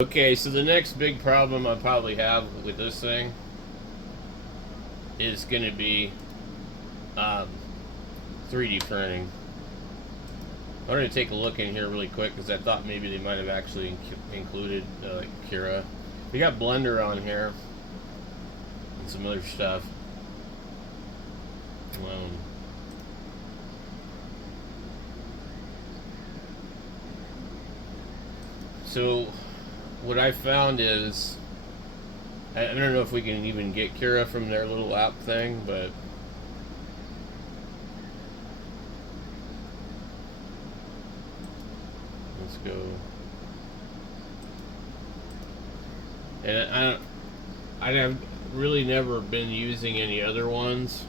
Okay, so the next big problem I probably have with this thing is going to be 3D printing. I'm going to take a look in here really quick because I thought maybe they might have actually included Cura. We got Blender on here and some other stuff. So what I found is, I don't know if we can even get Cura from their little app thing, but let's go. And I have really never been using any other ones.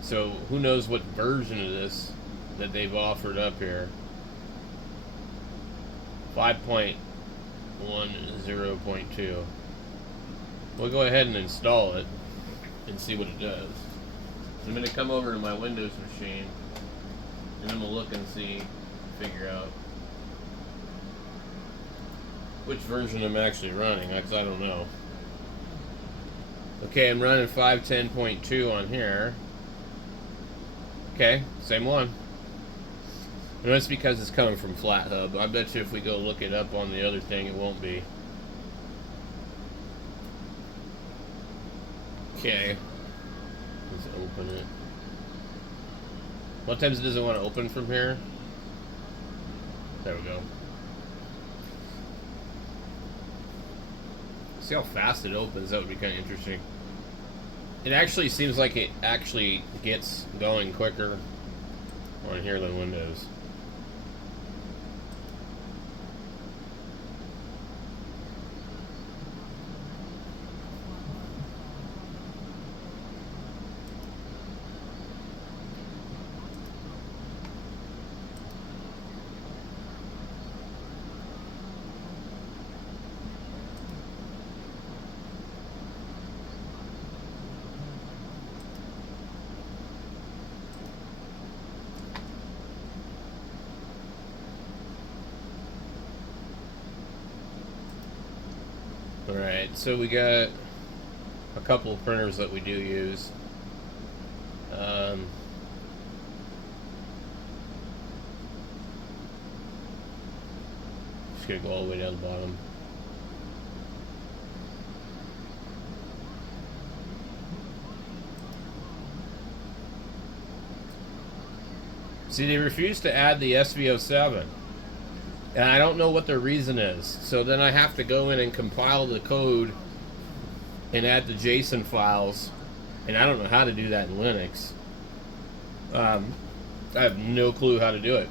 So who knows what version of this that they've offered up here. 5.10.2. We'll go ahead and install it and see what it does. I'm going to come over to my Windows machine and I'm going to look and figure out which version I'm actually running, because I don't know. Okay, I'm running 5.10.2 on here. Okay, same one. And that's because it's coming from FlatHub. I bet you if we go look it up on the other thing, it won't be. Okay. Let's open it. What times does it want to open from here? There we go. See how fast it opens? That would be kind of interesting. It actually seems like it actually gets going quicker on here than Windows. Alright, so we got a couple of printers that we do use. Just gonna go all the way down the bottom. See, they refuse to add the SV07. And I don't know what their reason is. So then I have to go in and compile the code and add the JSON files. And I don't know how to do that in Linux. I have no clue how to do it.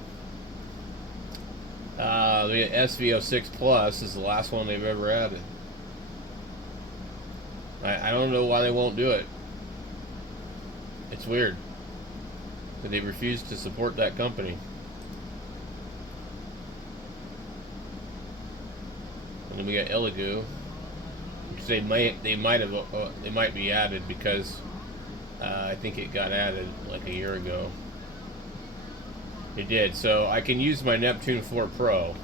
The SV06 Plus is the last one they've ever added. I don't know why they won't do it. It's weird. But they refuse to support that company. And then we got elegoo, which they might be added because I think it got added like a year ago. It did, so I can use my Neptune 4 Pro.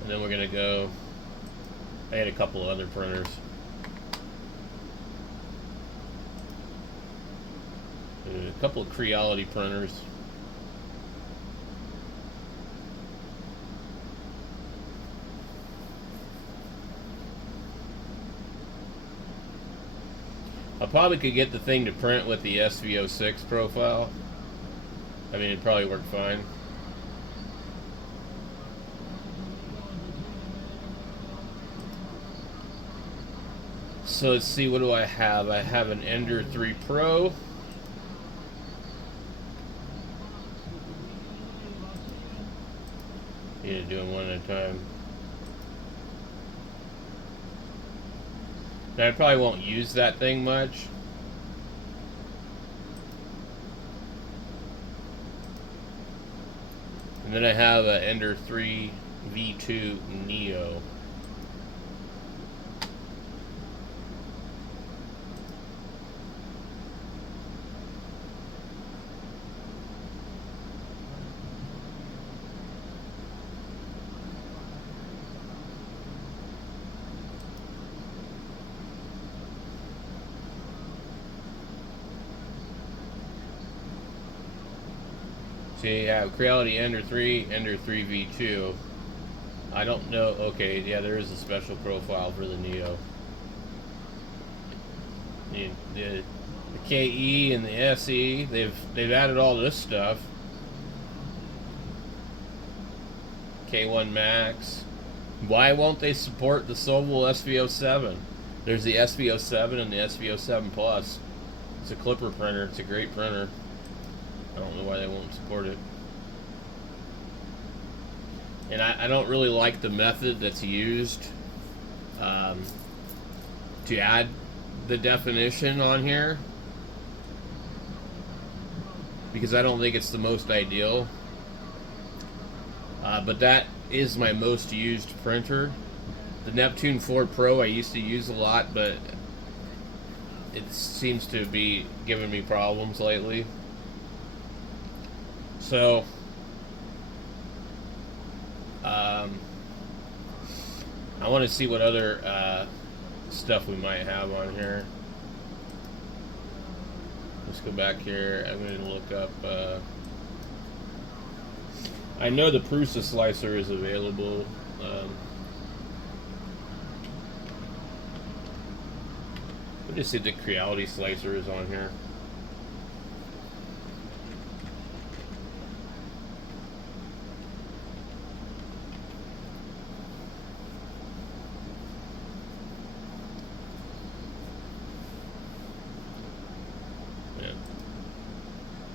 And then we're gonna go. I had a couple of other printers. A couple of Creality printers. I probably could get the thing to print with the SV06 profile. I mean, it'd probably work fine. So let's see, what do I have? I have an Ender 3 Pro. Yeah, doing one at a time. Now, I probably won't use that thing much. And then I have a Ender 3 V2 Neo. So you have Creality Ender 3, Ender 3 V2. I don't know. Okay, yeah, there is a special profile for the Neo. The KE and the SE, they've added all this stuff. K1 Max. Why won't they support the Sobel SV07? There's the SV07 and the SV07 Plus. It's a clipper printer. It's a great printer. I don't know why they won't support it. And I don't really like the method that's used to add the definition on here, because I don't think it's the most ideal. But that is my most used printer. The Neptune 4 Pro I used to use a lot, but it seems to be giving me problems lately. So, I want to see what other stuff we might have on here. Let's go back here. I'm going to look up. I know the Prusa slicer is available. Let me see if the Creality slicer is on here.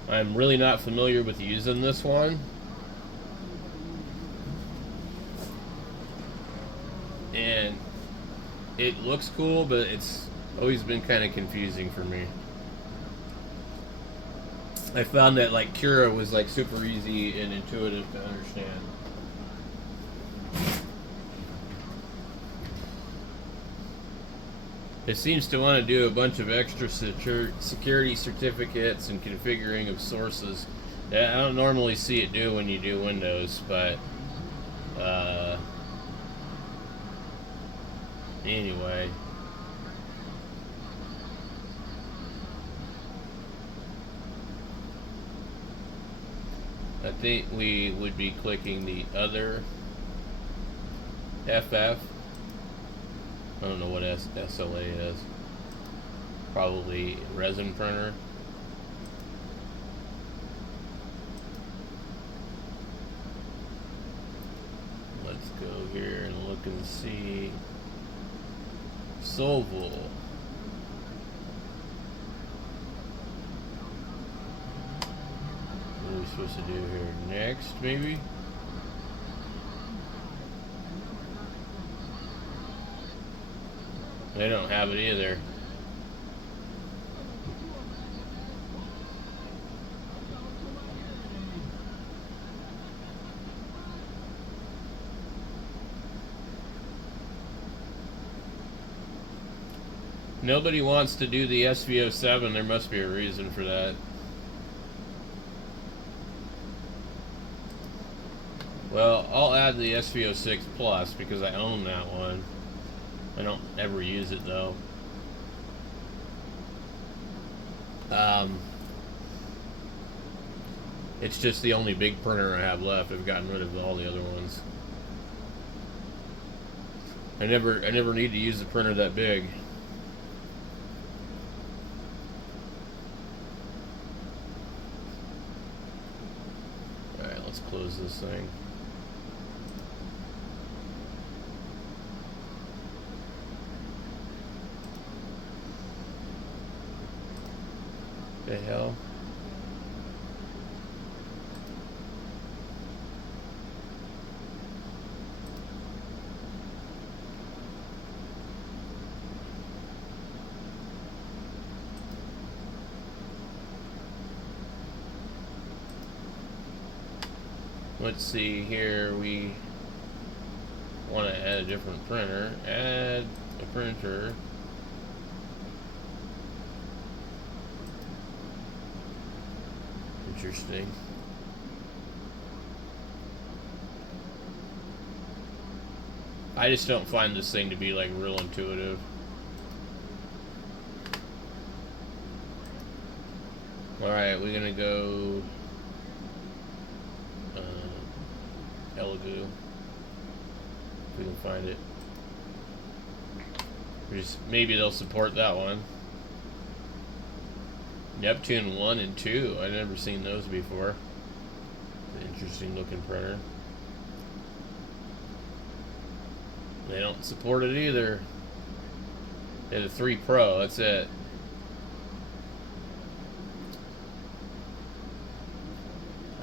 I'm really not familiar with using this one. And it looks cool, but it's always been kind of confusing for me. I found that like Cura was like super easy and intuitive to understand. It seems to want to do a bunch of extra security certificates and configuring of sources. I don't normally see it do when you do Windows, but anyway. I think we would be clicking the other FF. I don't know what SLA is. Probably resin printer. Let's go here and look and see. Sobel. What are we supposed to do here? Next, maybe? They don't have it either. Nobody wants to do the SV07. There must be a reason for that. Well, I'll add the SV06 Plus because I own that one. I don't ever use it though. It's just the only big printer I have left. I've gotten rid of all the other ones. I never need to use a printer that big. Alright, let's close this thing. The hell? Let's see here. We want to add a different printer. Add a printer. Interesting. I just don't find this thing to be like real intuitive. Alright, we're gonna go elegoo. If we can find it. Maybe they'll support that one. Neptune 1 and 2. I've never seen those before. Interesting looking printer. They don't support it either. They have a 3 Pro, that's it.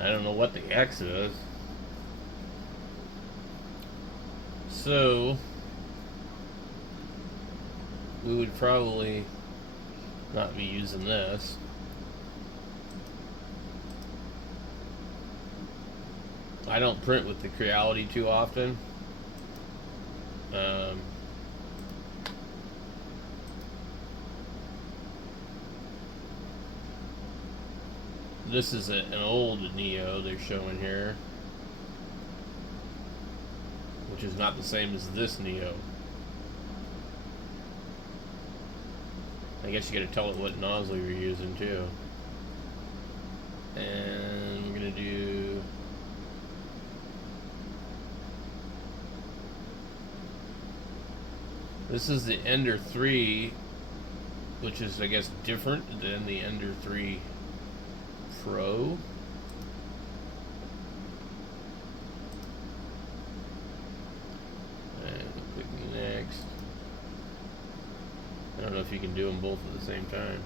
I don't know what the X is. So we would probably not be using this. I don't print with the Creality too often. This is an old Neo they're showing here, which is not the same as this Neo. I guess you gotta tell it what nozzle you're using too. And we're gonna do this is the Ender 3, which is I guess different than the Ender 3 Pro. And click next. I don't know if you can do them both at the same time.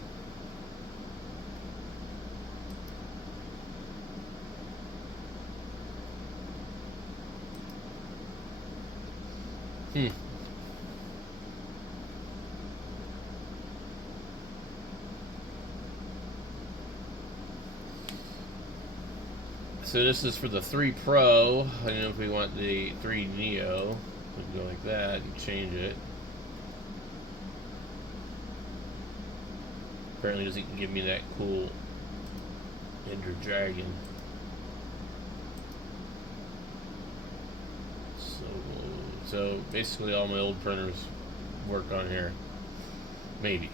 So this is for the 3 Pro. I don't know if we want the 3 Neo. We can go like that and change it. Apparently doesn't give me that cool Ender Dragon. So basically all my old printers work on here. Maybe.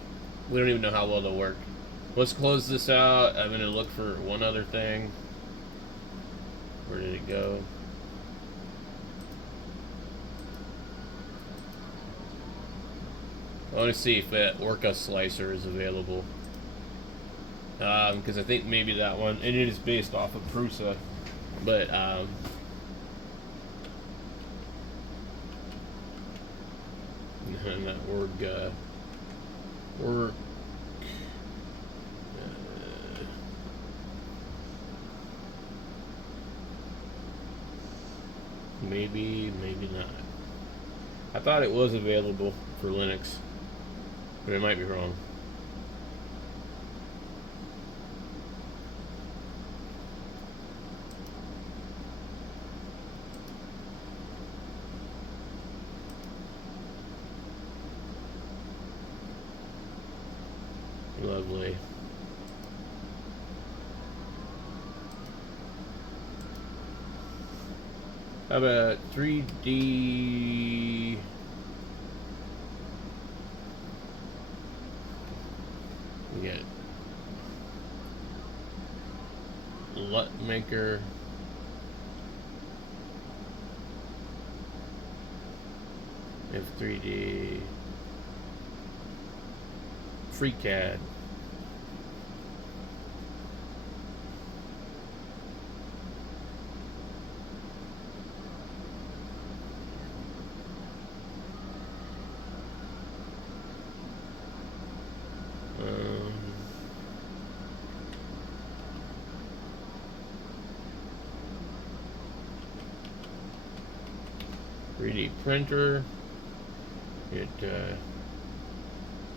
We don't even know how well they'll work. Let's close this out. I'm going to look for one other thing. Where did it go? I want to see if that Orca slicer is available. Because I think maybe that one, and it is based off of Prusa, but not Org, maybe not. I thought it was available for Linux, but I might be wrong. Lovely. How about 3D? We got LUT Maker. We have 3D. FreeCAD. Printer.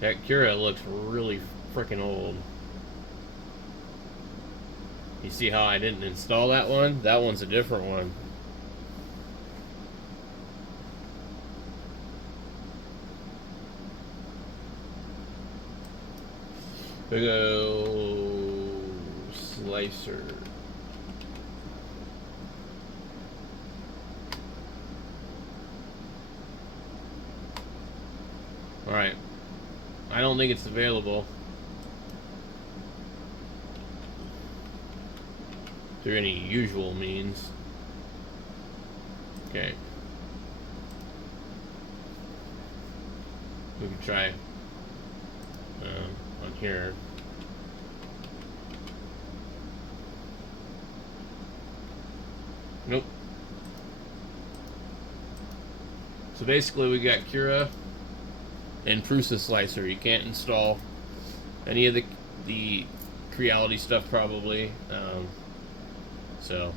That Cura looks really freaking old. You see how I didn't install that one? That one's a different one. We go slicer. Alright. I don't think it's available through any usual means. Okay. We can try on here. Nope. So basically we got Cura and Prusa Slicer. You can't install any of the Creality stuff probably. So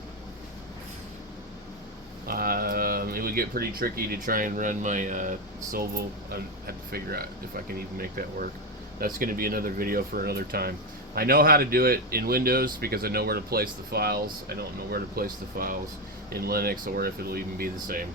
it would get pretty tricky to try and run my Sobel. I have to figure out if I can even make that work. That's going to be another video for another time. I know how to do it in Windows because I know where to place the files. I don't know where to place the files in Linux or if it'll even be the same.